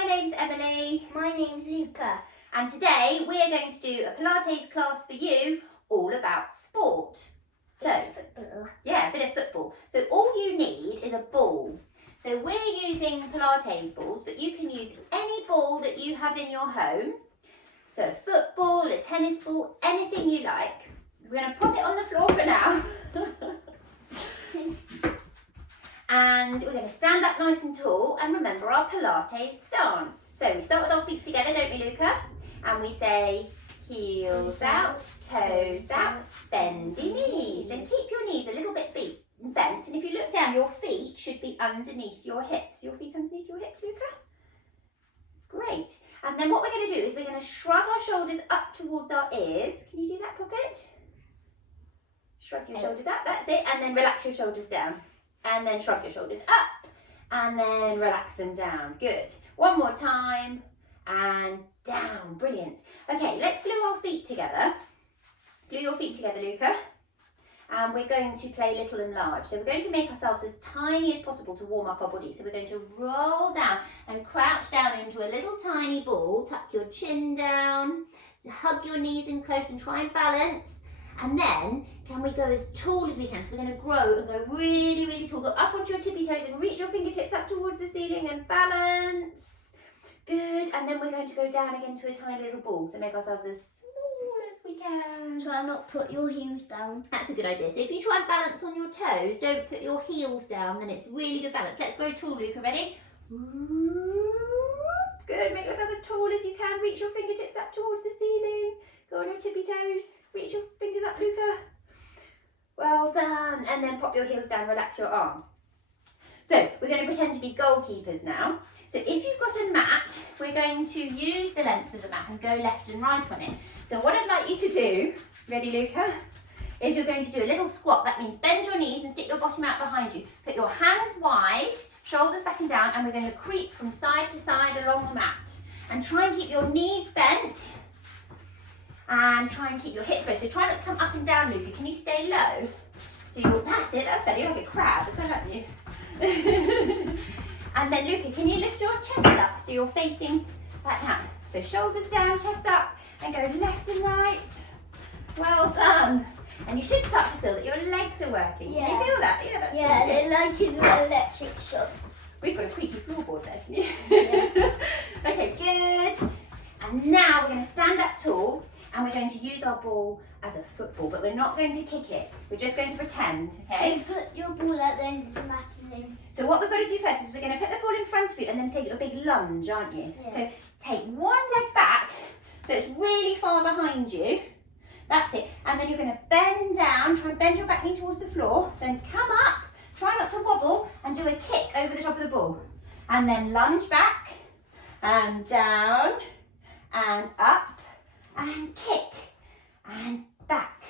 My name's Emily. My name's Luca. And today we're going to do a Pilates class for you all about sport. So, Football. yeah, a bit of football. So all you need is a ball. So we're using Pilates balls, but you can use any ball that you have in your home. So a football, a tennis ball, anything you like. We're going to pop it on the floor for now. And we're going to stand up nice and tall and remember our Pilates stance. So we start with our feet together, don't we, Luca? And we say heels out, toes out, bendy knees. And keep your knees a little bit bent. And if you look down, your feet should be underneath your hips. Your feet underneath your hips, Luca? Great. And then what we're going to do is we're going to shrug our shoulders up towards our ears. Can you do that, Pocket? Shrug your shoulders up, that's it. And then relax your shoulders down. And then shrug your shoulders up. And then relax them down. Good. One more time. And down. Brilliant. Okay, let's glue our feet together. Glue your feet together, Luca. And we're going to play little and large. So we're going to make ourselves as tiny as possible to warm up our body. So we're going to roll down and crouch down into a little tiny ball. Tuck your chin down. Hug your knees in close and try and balance. And then, can we go as tall as we can? So we're going to grow and go really, really tall. Go up onto your tippy toes and reach your fingertips up towards the ceiling and balance. Good. And then we're going to go down again to a tiny little ball. So make ourselves as small as we can. Try not put your heels down. That's a good idea. So if you try and balance on your toes, don't put your heels down, then it's really good balance. Let's grow tall, Luca. Ready? Good. Make yourself as tall as you can. Reach your fingertips up towards the ceiling. Go on your tippy toes. Reach your fingers up, Luca. Well done. And then pop your heels down, relax your arms. So we're going to pretend to be goalkeepers now. So if you've got a mat, we're going to use the length of the mat and go left and right on it. So what I'd like you to do, ready, Luca, is you're going to do a little squat. That means bend your knees and stick your bottom out behind you. Put your hands wide, shoulders back and down, and we're going to creep from side to side along the mat. And try and keep your knees bent. And try and keep your hips raised. So try not to come up and down, Luca. Can you stay low? So that's it, that's better. You're like a crab, is that like you? And then Luca, can you lift your chest up so you're facing like that? So shoulders down, chest up, and go left and right. Well done. And you should start to feel that your legs are working. Yeah. Can you feel that? Yeah, that's yeah, really they're like in the electric shocks. We've got a creaky floorboard there. Yeah. Okay, good. And now we're going to stand up tall. And we're going to use our ball as a football, but we're not going to kick it. We're just going to pretend, okay? You put your ball at the end of the mat and then... So what we've got to do first is we're going to put the ball in front of you and then take a big lunge, aren't you? Yeah. So take one leg back, so it's really far behind you. That's it. And then you're going to bend down, try and bend your back knee towards the floor, then come up, try not to wobble, and do a kick over the top of the ball. And then lunge back, and down, and up, and kick, and back,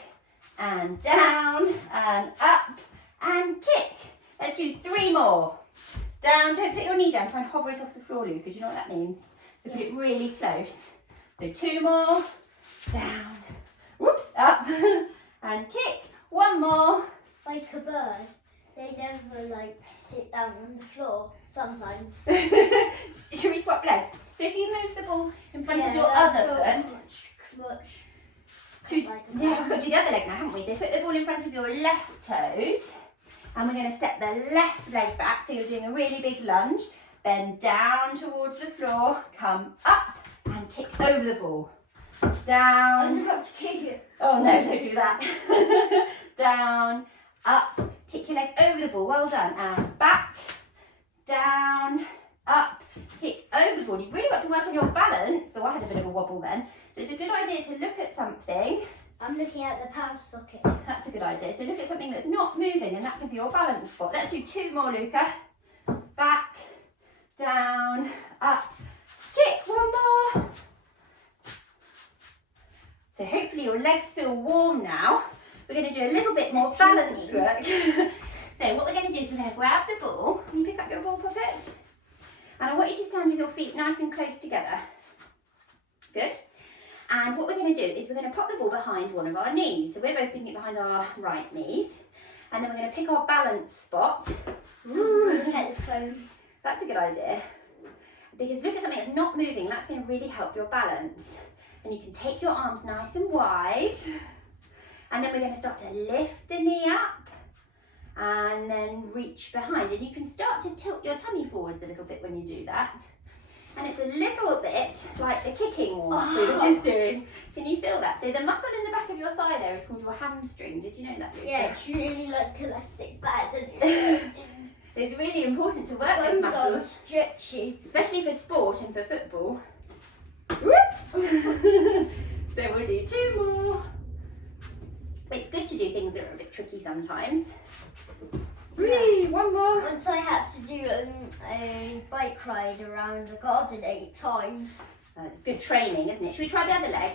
and down, and up, and kick. Let's do 3 more. Down, don't put your knee down, try and hover it off the floor, Luca. Do you know what that means? So put it really close. So 2 more, down, whoops, up, and kick. 1 more. Like a bird, they never like sit down on the floor sometimes. Should we swap legs? So if you move the ball in front of your other foot, we've got to do the other leg now, haven't we? So put the ball in front of your left toes, and we're going to step the left leg back, so you're doing a really big lunge, bend down towards the floor, come up, and kick over the ball. Down. I was about to kick it. Oh no, don't do that. Down, up, kick your leg over the ball, well done, and back, down, up, kick over the ball. You've really got to work on your balance. So I had a bit of a wobble then. So it's a good idea to look at something. I'm looking at the power socket. That's a good idea. So look at something that's not moving and that can be your balance spot. Let's do 2 more, Luca. Back, down, up, kick. 1 more. So hopefully your legs feel warm now. We're going to do a little bit more balance work. So what we're going to do is we're going to grab the ball. Can you pick up your ball, Pocket? And I want you to stand with your feet nice and close together. Good. And what we're going to do is we're going to pop the ball behind one of our knees. So we're both putting it behind our right knees. And then we're going to pick our balance spot. Look at the phone. That's a good idea. because look at something that's not moving, that's going to really help your balance. And you can take your arms nice and wide, and then we're going to start to lift the knee up and then reach behind, and you can start to tilt your tummy forwards a little bit when you do that. And it's a little bit like the kicking warm-up we were just doing. Can you feel that? So the muscle in the back of your thigh there is called your hamstring. Did you know that, Luca? Yeah, it's really like elastic band, and It's really important to work those bones are muscles, stretchy. especially for sport and for football. Whoops! So we'll do 2 more. It's good to do things that are a bit tricky sometimes. Whee! 1 more. Once I had to do a bike ride around the garden 8 times. Good training, isn't it? Should we try the other leg?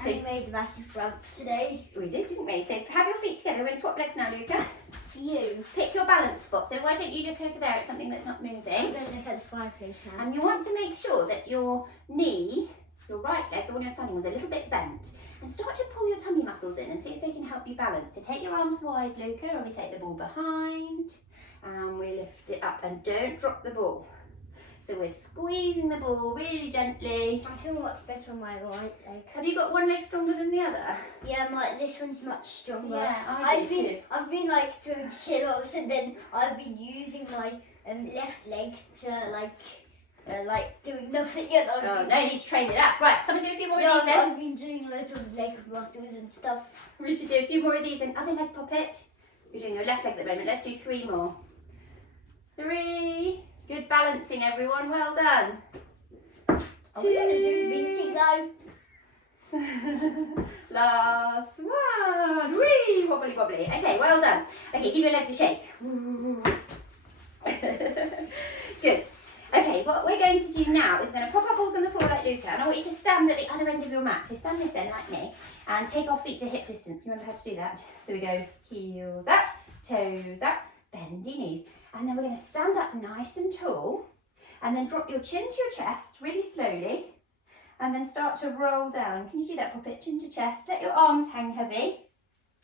And we made a massive ramp today. We did, didn't we? So have your feet together. We're going to swap legs now, Luca. For you. Pick your balance spot. So why don't you look over there at something that's not I'm moving? going to look at the fireplace now. And you want to make sure that your knee, your right leg, the one you're standing on, is a little bit bent. And start to pull your tummy muscles in and see if they can help you balance. So take your arms wide, Luca, and we take the ball behind. And we lift it up. And don't drop the ball. So we're squeezing the ball really gently. I feel much better on my right leg. Have you got one leg stronger than the other? Yeah, this one's much stronger. Yeah, I do too. I've been like doing sit-ups, and then I've been using my left leg to like doing nothing. Oh, no need to train it up. Right, come and do a few more Yeah, of these then. I've been doing loads of leg muscles and stuff. We should do a few more of these. And other leg poppet. You're doing your left leg at the moment. Let's do 3 more. 3. Good balancing, everyone. Well done. Are we going to do meeting though? Last one. Whee! Wobbly, wobbly. Okay, well done. Okay, give your legs a shake. Good. Okay, what we're going to do now is we're going to pop our balls on the floor like Luca, and I want you to stand at the other end of your mat. So stand this end like me, and take our feet to hip distance. Can you remember how to do that? So we go heels up, toes up, bendy knees. And then we're going to stand up nice and tall, and then drop your chin to your chest really slowly, and then start to roll down. Can you do that, Poppet? Chin to chest. Let your arms hang heavy,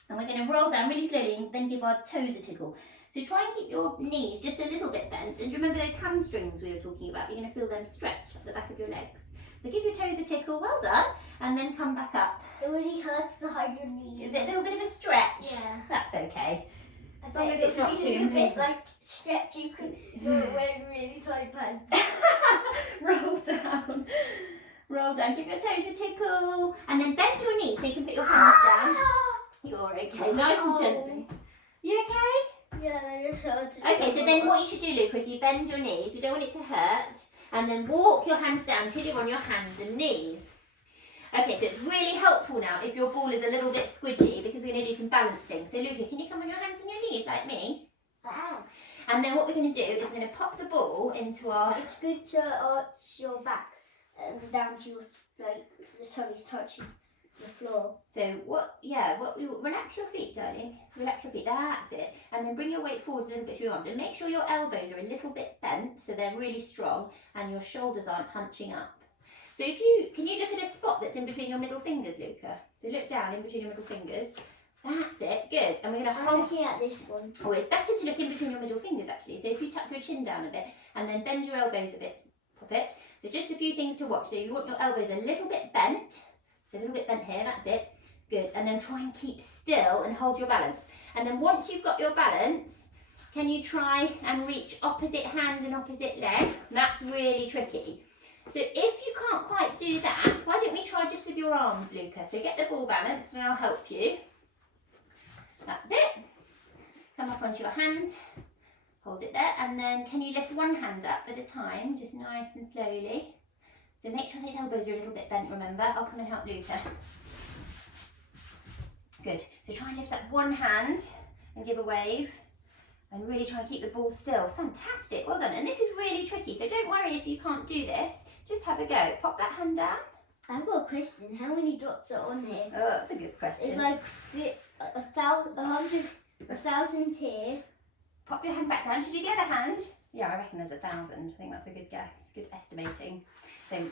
and we're going to roll down really slowly and then give our toes a tickle. So try and keep your knees just a little bit bent, and remember those hamstrings we were talking about. You're going to feel them stretch up the back of your legs. So give your toes a tickle, well done, and then come back up. It really hurts behind your knees. Is it a little bit of a stretch? Yeah. That's okay. As long as it's not too a bit like stretchy because you're wearing really tight pants. Roll down. Roll down. Give your toes a tickle. And then bend your knees so you can put your hands down. You're okay. Nice and gently. You okay? Yeah, they just hurt. Okay, so then what you should do, Luca, is you bend your knees. We don't want it to hurt. And then walk your hands down till you're on your hands and knees. Okay, so it's really helpful now if your ball is a little bit squidgy because we're going to do some balancing. So Luca, can you come on your hands and your knees like me? Wow. And then what we're going to do is we're going to pop the ball into our... It's good to arch your back and down to your, like, the tummy's touching the floor. So relax your feet, darling. Relax your feet, that's it. And then bring your weight forwards a little bit through your arms. And make sure your elbows are a little bit bent so they're really strong and your shoulders aren't hunching up. So can you look at a spot that's in between your middle fingers, Luca? So look down in between your middle fingers. That's it, good. And we're going to I'm hold... looking at this one. Oh, it's better to look in between your middle fingers actually. So if you tuck your chin down a bit and then bend your elbows a bit, pop it. So just a few things to watch. So you want your elbows a little bit bent. So a little bit bent here, that's it. Good. And then try and keep still and hold your balance. And then once you've got your balance, can you try and reach opposite hand and opposite leg? That's really tricky. So if you can't quite do that, why don't we try just with your arms, Luca? So get the ball balanced and I'll help you. That's it. Come up onto your hands, hold it there, and then can you lift one hand up at a time, just nice and slowly. So make sure those elbows are a little bit bent, remember. I'll come and help Luca. Good. So try and lift up one hand and give a wave. And really try and keep the ball still. Fantastic, well done. And this is really tricky, so don't worry if you can't do this. Just have a go. Pop that hand down. I've got a question. How many dots are on here? Oh, that's a good question. It's like 1,000 here. Pop your hand back down. Should you do the other hand? Yeah, I reckon there's 1,000. I think that's a good guess. Good estimating. So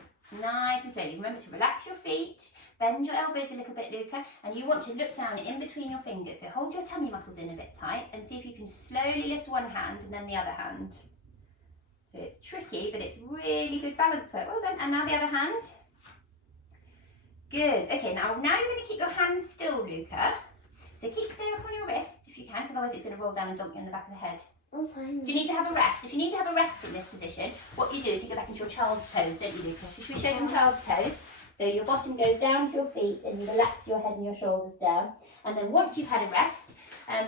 nice and slowly. Remember to relax your feet. Bend your elbows a little bit, Luca. And you want to look down in between your fingers. So hold your tummy muscles in a bit tight and see if you can slowly lift one hand and then the other hand. So it's tricky, but it's really good balance work. Well done. And now the other hand. Good. Okay, now you're going to keep your hands still, Luca. So keep stay up on your wrists if you can, otherwise it's going to roll down and donk you on the back of the head. Oh, fine. Do you need to have a rest? If you need to have a rest in this position, what you do is you go back into your child's pose, don't you, Luca? So should we show them child's pose? So your bottom goes down to your feet and you relax your head and your shoulders down. And then once you've had a rest,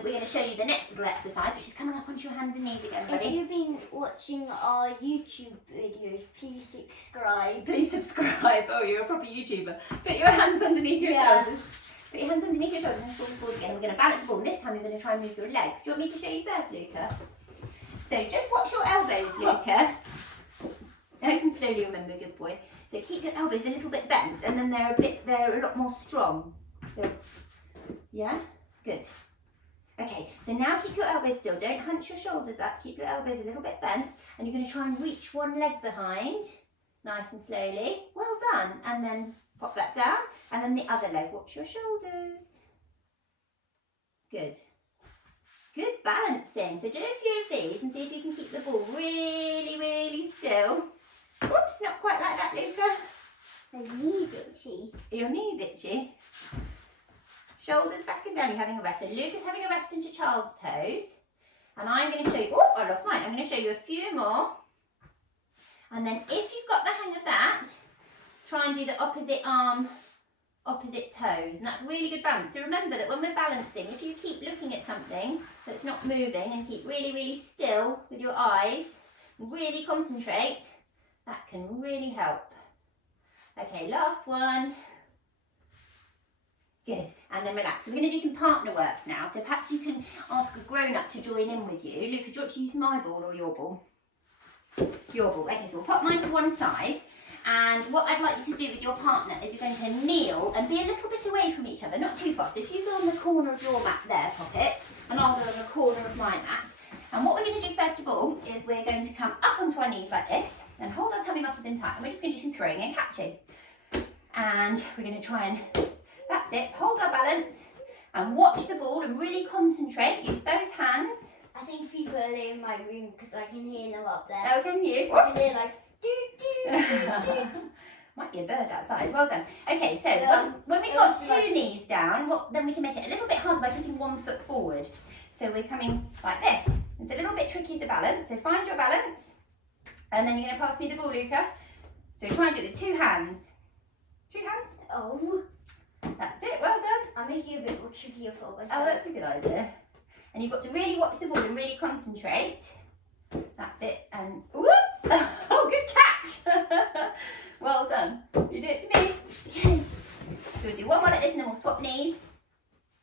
we're going to show you the next little exercise, which is coming up onto your hands and knees again, buddy. If you've been watching our YouTube videos, please subscribe. Please subscribe. Oh, you're a proper YouTuber. Put your hands underneath your shoulders. Put your hands underneath your shoulders and fall forward again. We're going to balance the ball. And this time you're going to try and move your legs. Do you want me to show you first, Luca? So just watch your elbows, Luca. Nice and slowly, remember, good boy. So keep your elbows a little bit bent, and then they're a lot more strong. So, yeah, good. Okay, so now keep your elbows still. Don't hunch your shoulders up. Keep your elbows a little bit bent, and you're going to try and reach one leg behind, nice and slowly. Well done. And then pop that down, and then the other leg. Watch your shoulders. Good. Good balancing. So do a few of these and see if you can keep the ball really, really still. Whoops, not quite like that, Luca. My knees itchy. Your knees itchy. Shoulders back and down, you're having a rest. So Luca's having a rest into child's pose. And I'm going to show you, oh, I lost mine. I'm going to show you a few more. And then if you've got the hang of that, try and do the opposite arm, opposite toes. And that's really good balance. So remember that when we're balancing, if you keep looking at something that's not moving and keep really, really still with your eyes, really concentrate, that can really help. Okay, last one. Good, and then relax. So we're going to do some partner work now. So perhaps you can ask a grown-up to join in with you. Luca, do you want to use my ball or your ball? Your ball. Okay, so we'll pop mine to one side. And what I'd like you to do with your partner is you're going to kneel and be a little bit away from each other, not too far. So if you go on the corner of your mat there, Pocket, and I'll go on the corner of my mat. And what we're going to do first of all is we're going to come up onto our knees like this and hold our tummy muscles in tight. And we're just going to do some throwing and catching. And we're going to try and, that's it, hold our balance and watch the ball and really concentrate. Use both hands. I think people are in my room because I can hear them up there. Oh, can you? I can hear like, doo, doo, doo, doo. Might be a bird outside. Well done. Okay, so when we've got two knees down, then we can make it a little bit harder by putting 1 foot forward. So we're coming like this. It's a little bit tricky to balance, so find your balance. And then you're going to pass me the ball, Luca. So try and do it with 2 hands. 2 hands. Oh. That's it, well done. I'm making it a bit more trickier for myself. Oh, that's a good idea. And you've got to really watch the ball and really concentrate. That's it. And, whoop! Oh, good catch. Well done. You do it to me. So we'll do one more like this and then we'll swap knees.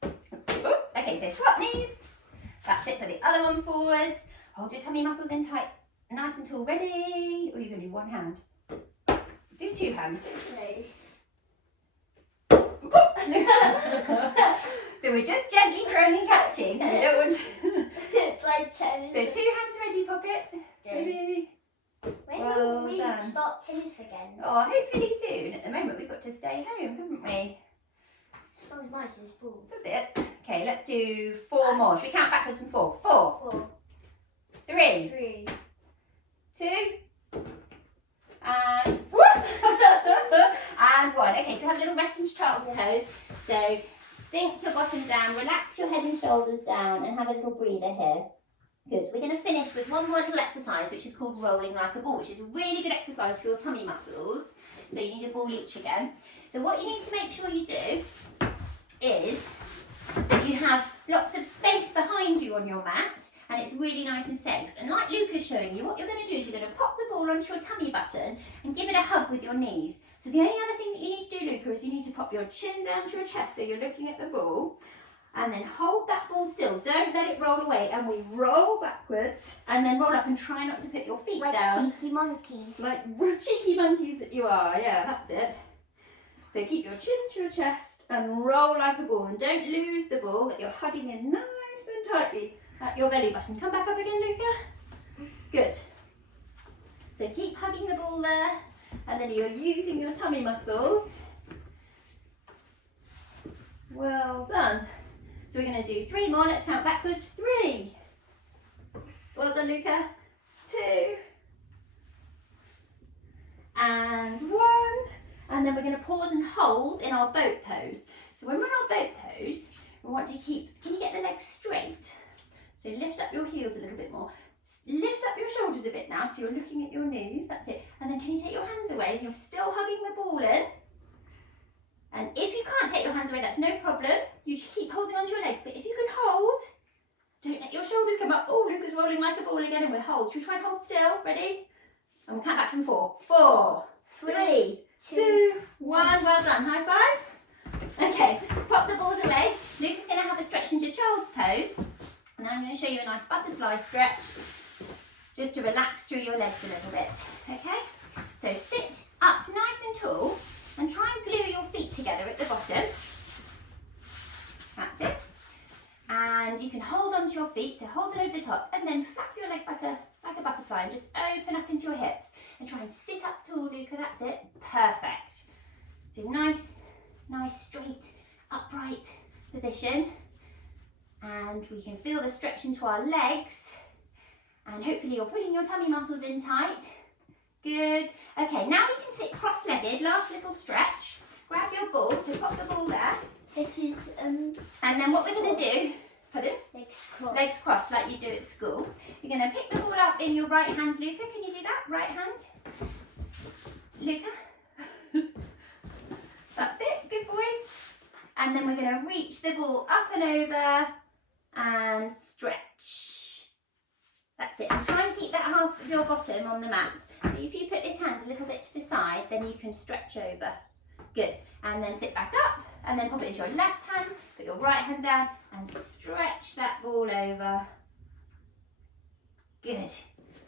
Okay, so swap knees. That's it for the other one forwards. Hold your tummy muscles in tight, nice and tall. Ready? Or you're going to do one hand. Do 2 hands. No. So we're just gently throwing and catching. We don't want to. It's like tennis. So 2 hands ready, Pocket. Ready? When Well will we done. start tennis again? Oh, hopefully soon. At the moment, we've got to stay home, haven't we? It sounds nice, this ball. That's it. Okay, let's do 4 more. Should we count backwards from 4? 4, 4, 3, 3, 2, and whoop! And 1. Okay, so we have a little rest into child's pose. So sink your bottom down, relax your head and shoulders down, and have a little breather here. Good. We're going to finish with one more little exercise, which is called rolling like a ball, which is a really good exercise for your tummy muscles. So you need a ball each again. So what you need to make sure you do is that you have lots of space behind you on your mat, and it's really nice and safe. And like Luca's showing you, what you're going to do is you're going to pop the ball onto your tummy button and give it a hug with your knees. So the only other thing that you need to do, Luca, is you need to pop your chin down to your chest so you're looking at the ball. And then hold that ball still. Don't let it roll away. And we roll backwards and then roll up and try not to put your feet down. Like cheeky monkeys. Like cheeky monkeys that you are. Yeah, that's it. So keep your chin to your chest and roll like a ball. And don't lose the ball that you're hugging in nice and tightly at your belly button. Come back up again, Luca. Good. So keep hugging the ball there. And then you're using your tummy muscles. Well done. So we're going to do 3 more. Let's count backwards. 3. Well done, Luca. 2. hold in our boat pose. So when we're in our boat pose, we want to keep, can you get the legs straight? So lift up your heels a little bit more. Lift up your shoulders a bit now, so you're looking at your knees, that's it. And then can you take your hands away? You're still hugging the ball in. And if you can't take your hands away, that's no problem. You just keep holding onto your legs. But if you can hold, don't let your shoulders come up. Oh, Luca's rolling like a ball again, and we'll hold. Should we try and hold still? Ready? And we'll count back from 4. 4, 3, 2, 1. Well done. High five. Okay, pop the balls away. Luca's going to have a stretch into child's pose. And then I'm going to show you a nice butterfly stretch, just to relax through your legs a little bit. Okay? So sit up nice and tall and try and glue your feet together at the bottom. That's it. And you can hold onto your feet, so hold it over the top, and then flap your legs like a butterfly and just open up into your hips. And try and sit up tall, Luca, that's it. Perfect. So nice, straight, upright position. And we can feel the stretch into our legs. And hopefully you're pulling your tummy muscles in tight. Good. Okay, now we can sit cross-legged. Last little stretch. Grab your ball, so pop the ball there. It is And then what we're going to do, pardon? Legs crossed, like you do at school. You're going to pick the ball up in your right hand, Luca. Can you do that? Right hand. Luca. That's it. Good boy. And then we're going to reach the ball up and over and stretch. That's it. And try and keep that half of your bottom on the mat. So if you put this hand a little bit to the side, then you can stretch over. Good. And then sit back up and then pop it into your left hand, put your right hand down and stretch that ball over. Good.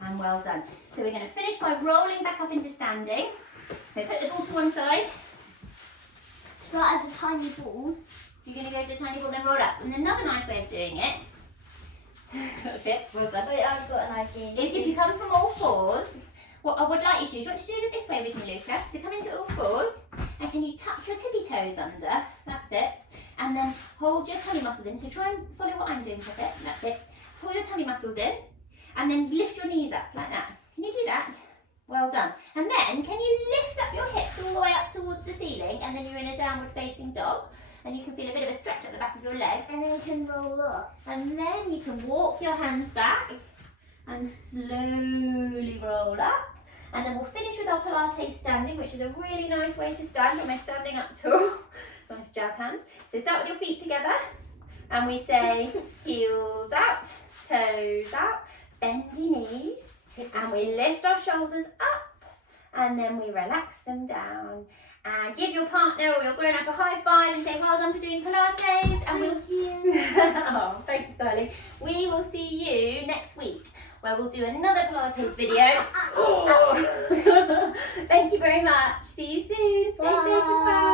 And well done. So we're going to finish by rolling back up into standing. So put the ball to one side. Start as a tiny ball. You're going to go to the tiny ball, then roll up. And another nice way of doing it, that's it, well done. Wait, I've got an idea. Is if you come from all fours, what I would like you to do you want to do it this way with me, Luca? So come into all fours, and can you tuck your tippy toes under? That's it. And then hold your tummy muscles in. So try and follow what I'm doing with it. That's it. Pull your tummy muscles in, and then lift your knees up like that. Can you do that? Well done. And then can you lift up your hips all the way up towards the ceiling, and then you're in a downward facing dog. And you can feel a bit of a stretch at the back of your legs. And then you can roll up. And then you can walk your hands back and slowly roll up. And then we'll finish with our Pilates standing, which is a really nice way to stand when we're standing up tall. Nice jazz hands. So start with your feet together. And we say heels out, toes out, bendy knees. And we lift our shoulders up. And then we relax them down. And give your partner or your grown-up a high five and say well done for doing Pilates. And we'll see you. Oh, thanks, darling. We will see you next week where we'll do another Pilates video. Oh. Thank you very much. See you soon. Stay safe and well.